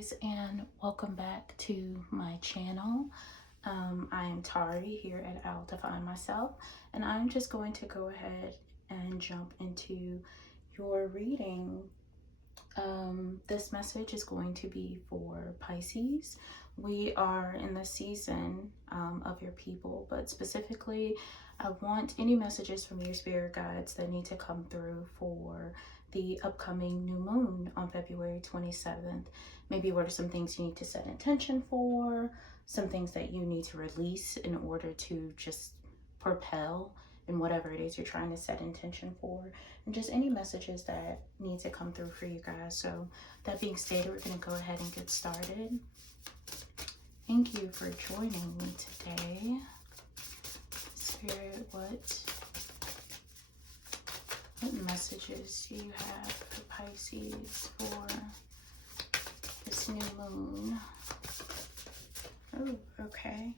Pisces, and welcome back to my channel. I am Tari here at I'll Define Myself, and I'm just going to go ahead and jump into your reading. This message is going to be for Pisces. We are in the season of your people, but specifically I want any messages from your spirit guides that need to come through for the upcoming new moon on February 27th. Maybe what are some things you need to set intention for, some things that you need to release in order to just propel in whatever it is you're trying to set intention for, and just any messages that need to come through for you guys. So that being stated, we're going to go ahead and get started. Thank you for joining me today. Spirit, what messages do you have for Pisces for this new moon? Oh, okay.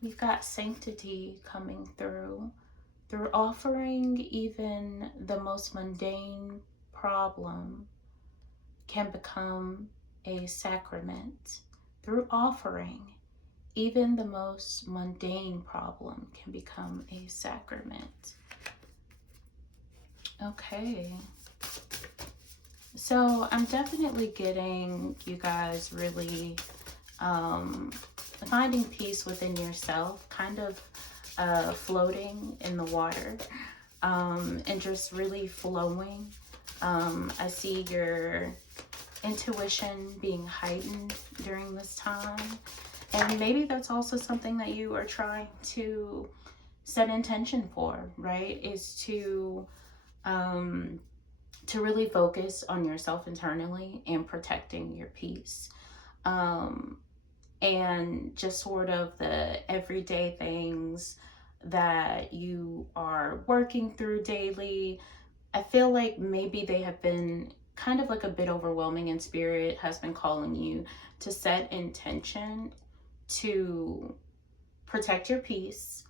We've got sanctity coming through offering even the most mundane problem can become a sacrament. Through offering, even the most mundane problem can become a sacrament. Okay. So I'm definitely getting you guys really finding peace within yourself, kind of floating in the water, and just really flowing. I see your intuition being heightened during this time, and maybe that's also something that you are trying to set intention for, right? Is to really focus on yourself internally and protecting your peace. And just sort of the everyday things that you are working through daily. I feel like maybe they have been kind of like a bit overwhelming, and Spirit has been calling you to set intention to protect your peace,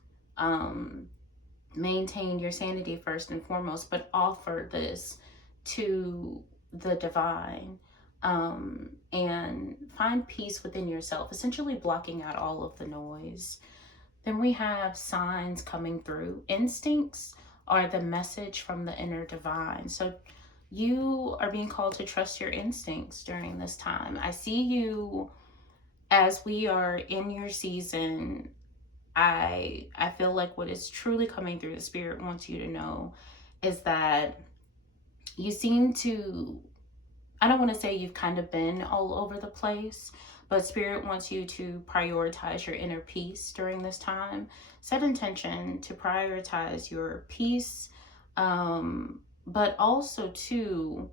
maintain your sanity first and foremost, but offer this to the divine, and find peace within yourself, essentially blocking out all of the noise. Then we have signs coming through. Instincts are the message from the inner divine. So you are being called to trust your instincts during this time. I see you as we are in your season. I feel like what is truly coming through, the Spirit wants you to know, is that you seem to, I don't want to say you've kind of been all over the place, but Spirit wants you to prioritize your inner peace during this time. Set intention to prioritize your peace, but also to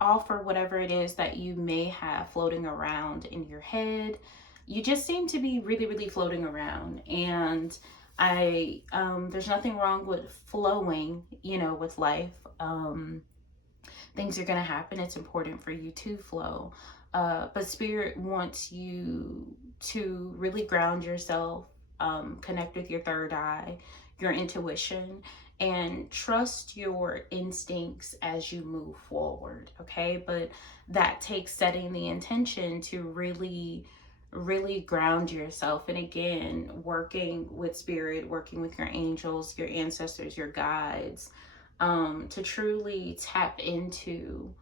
offer whatever it is that you may have floating around in your head. You just seem to be really, really floating around, and there's nothing wrong with flowing, with life. Things are going to happen. It's important for you to flow. But Spirit wants you to really ground yourself, connect with your third eye, your intuition, and trust your instincts as you move forward, okay? But that takes setting the intention to really, really ground yourself. And again, working with Spirit, working with your angels, your ancestors, your guides, to truly tap into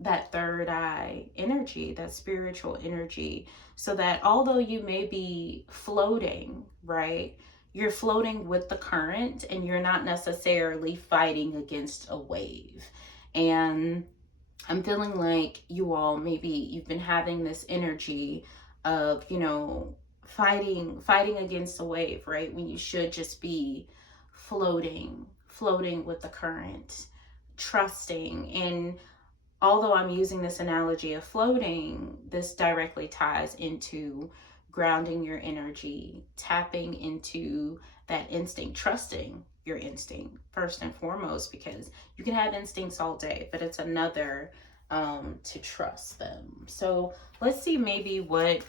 that third eye energy, that spiritual energy, so that although you may be floating, right, you're floating with the current and you're not necessarily fighting against a wave. And I'm feeling like you all, maybe you've been having this energy of, fighting against a wave, right, when you should just be floating with the current, trusting. And although I'm using this analogy of floating, this directly ties into grounding your energy, tapping into that instinct, trusting your instinct first and foremost, because you can have instincts all day, but it's another to trust them. So let's see maybe what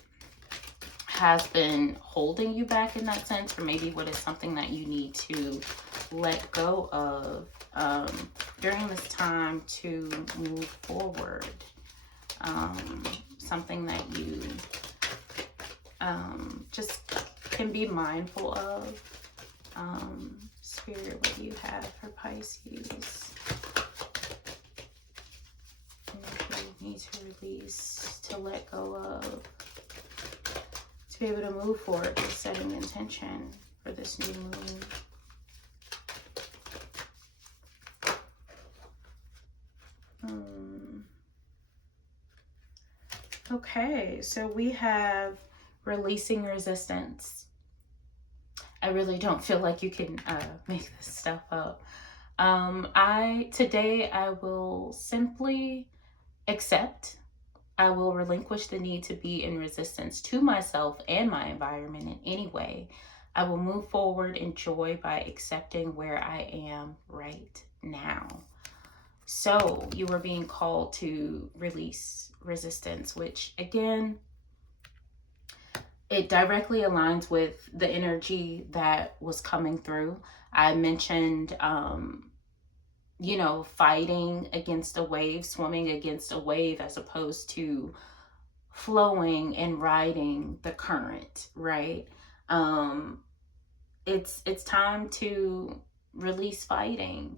has been holding you back in that sense, or maybe what is something that you need to let go of during this time to move forward. Something that you just can be mindful of. Spirit, what do you have for Pisces? You need to release, to let go of, to be able to move forward with setting intention for this new moon. Okay, so we have releasing resistance. I really don't feel like you can make this stuff up. Today I will simply accept. I will relinquish the need to be in resistance to myself and my environment in any way. I will move forward in joy by accepting where I am right now. So you are being called to release resistance, which again, it directly aligns with the energy that was coming through. I mentioned, you know, fighting against a wave, swimming against a wave, as opposed to flowing and riding the current, right? It's time to release fighting.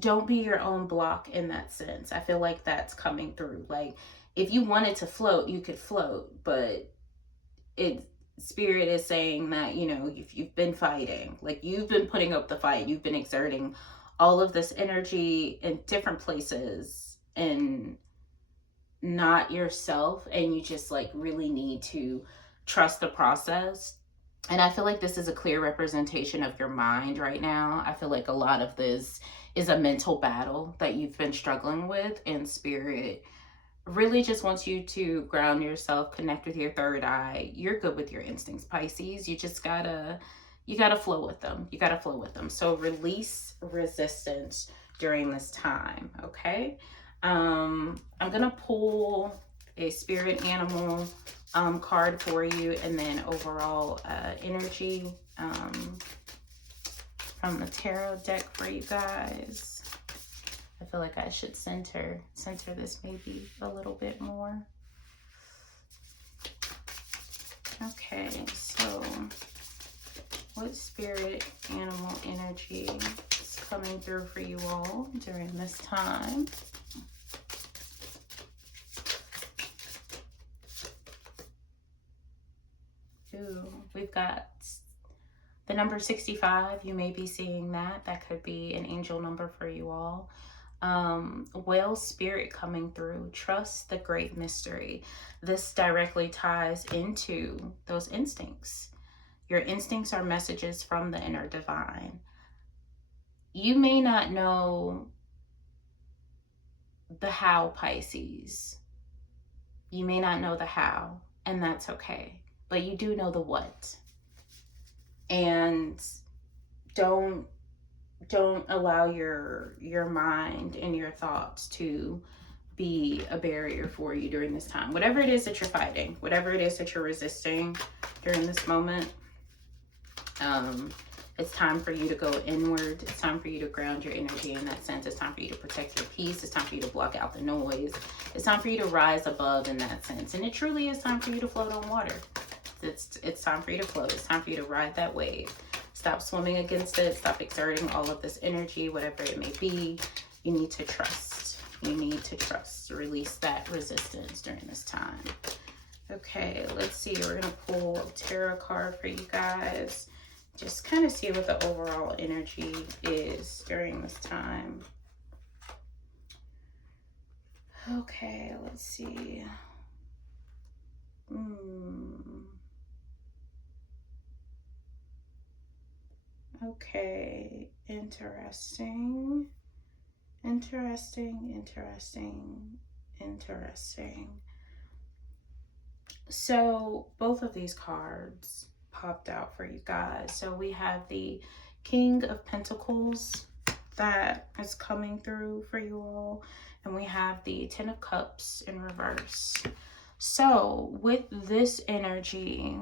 Don't be your own block in that sense. I feel like that's coming through. Like, if you wanted to float, you could float, but Spirit is saying that, you know, if you've been fighting, like you've been putting up the fight, you've been exerting all of this energy in different places and not yourself, and you just like really need to trust the process. And I feel like this is a clear representation of your mind right now. I feel like a lot of this is a mental battle that you've been struggling with, and Spirit really just wants you to ground yourself, connect with your third eye. You're good with your instincts, Pisces. You just gotta flow with them. You gotta flow with them. So release resistance during this time, okay? I'm gonna pull a spirit animal card for you, and then overall energy from the tarot deck for you guys. I feel like I should center this maybe a little bit more. Okay, so what spirit animal energy is coming through for you all during this time? Ooh, we've got the number 65. You may be seeing that. That could be an angel number for you all. Whale spirit coming through. Trust the great mystery. This directly ties into those instincts. Your instincts are messages from the inner divine. You may not know the how, Pisces. You may not know the how, and that's okay. But you do know the what. And don't allow your mind and your thoughts to be a barrier for you during this time. Whatever it is that you're fighting, whatever it is that you're resisting during this moment, it's time for you to go inward. It's time for you to ground your energy in that sense. It's time for you to protect your peace. It's time for you to block out the noise. It's time for you to rise above in that sense. And it truly is time for you to float on water. It's time for you to float. It's time for you to ride that wave. Stop swimming against it. Stop exerting all of this energy, whatever it may be. You need to trust. You need to trust. Release that resistance during this time. Okay, let's see. We're going to pull a tarot card for you guys. Just kind of see what the overall energy is during this time. Okay, let's see. Okay, interesting. So both of these cards popped out for you guys. So we have the King of Pentacles that is coming through for you all, and we have the Ten of Cups in reverse. So with this energy,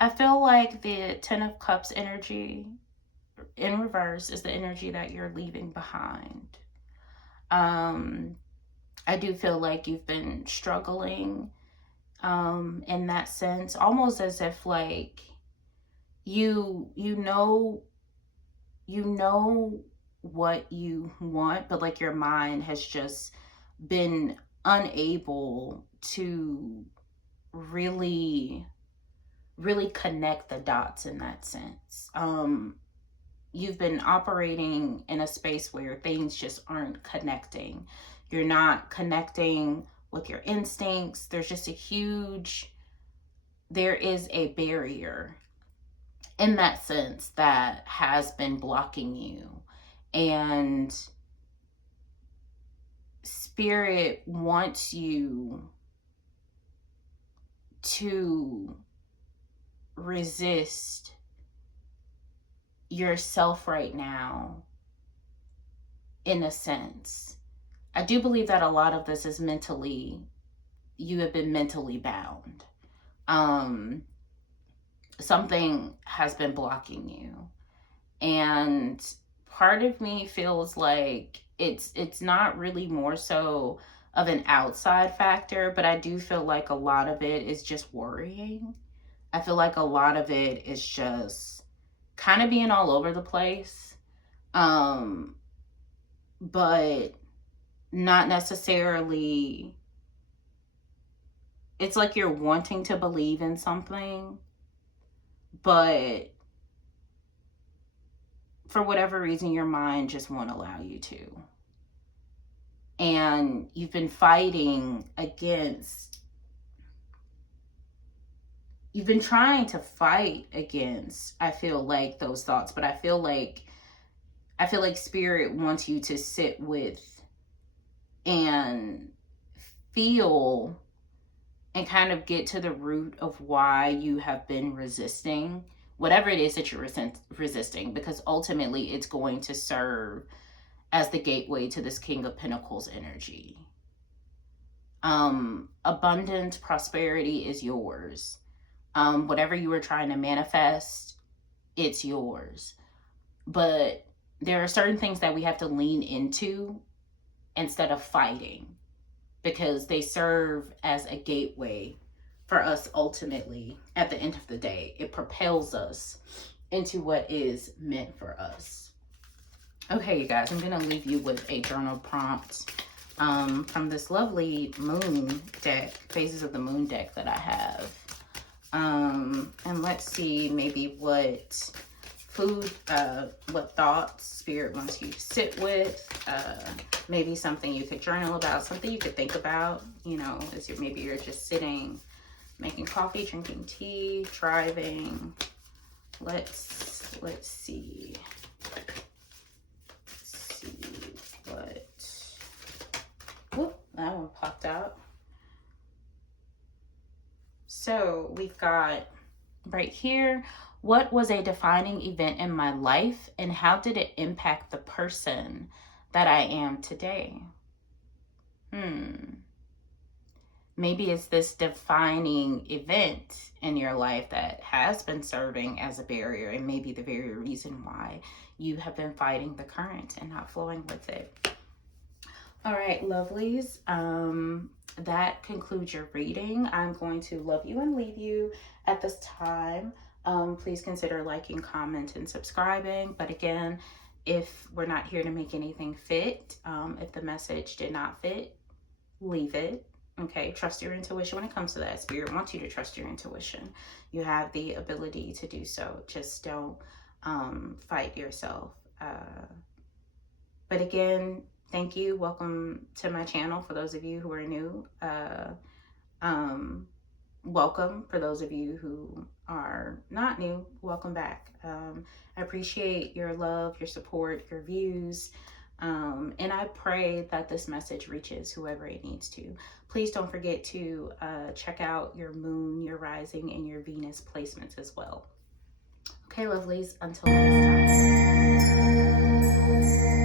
I feel like the Ten of Cups energy in reverse is the energy that you're leaving behind. I do feel like you've been struggling in that sense, almost as if like you know what you want, but like your mind has just been unable to really really connect the dots in that sense. You've been operating in a space where things just aren't connecting. You're not connecting with your instincts. There is a barrier in that sense that has been blocking you. And Spirit wants you to resist yourself right now, in a sense. I do believe that a lot of this is you have been mentally bound. Something has been blocking you. And part of me feels like it's not really more so of an outside factor, but I do feel like a lot of it is just worrying. I feel like a lot of it is just kind of being all over the place. But not necessarily, it's like you're wanting to believe in something, but for whatever reason your mind just won't allow you to. And you've been trying to fight against, I feel like, those thoughts, but I feel like Spirit wants you to sit with and feel and kind of get to the root of why you have been resisting whatever it is that you're resisting, because ultimately it's going to serve as the gateway to this King of Pentacles energy. Abundance, prosperity is yours. Whatever you were trying to manifest, it's yours. But there are certain things that we have to lean into instead of fighting, because they serve as a gateway for us ultimately. At the end of the day, it propels us into what is meant for us. Okay, you guys, I'm going to leave you with a journal prompt from this lovely moon deck, Phases of the Moon deck that I have. And let's see maybe what thoughts Spirit wants you to sit with. Maybe something you could journal about, something you could think about, as maybe you're just sitting, making coffee, drinking tea, driving. Let's see. Whoop, that one popped out. So we've got right here, what was a defining event in my life and how did it impact the person that I am today? Maybe it's this defining event in your life that has been serving as a barrier, and maybe the very reason why you have been fighting the current and not flowing with it. All right, lovelies. That concludes your reading. I'm going to love you and leave you at this time. Please consider liking, comment, and subscribing. But again, if we're not here to make anything fit, if the message did not fit, leave it. Okay, trust your intuition when it comes to that. Spirit wants you to trust your intuition. You have the ability to do so. Just don't fight yourself. But again, thank you. Welcome to my channel for those of you who are new. Welcome for those of you who are not new. Welcome back. I appreciate your love, your support, your views. And I pray that this message reaches whoever it needs to. Please don't forget to check out your moon, your rising, and your Venus placements as well. Okay, lovelies, until next time.